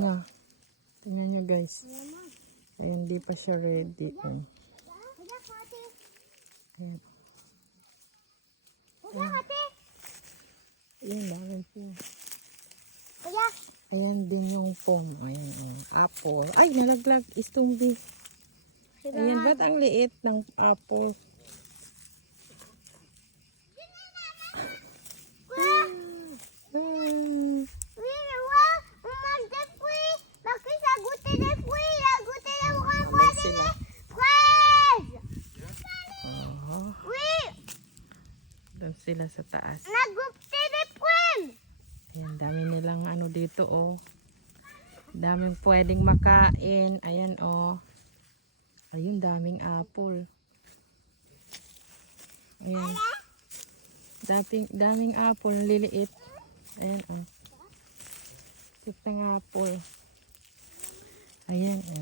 Nga. Tingnan nyo guys. Ayan, di pa siya ready. Ayan. Ate. Ayan, dami po. Ayan din yung pom. Ayan, oh. apple. Ay, nalaglag. Istumbi. Ayan, ba't ang liit ng apple? Doon sila sa taas. Ayan, dami nilang ano dito, oh. Daming pwedeng makain. Ayan, oh. Ayun, daming apple. Ayan. Daming, daming apple, liliit. Ayan, oh. Ng apple. Ayan, ayan.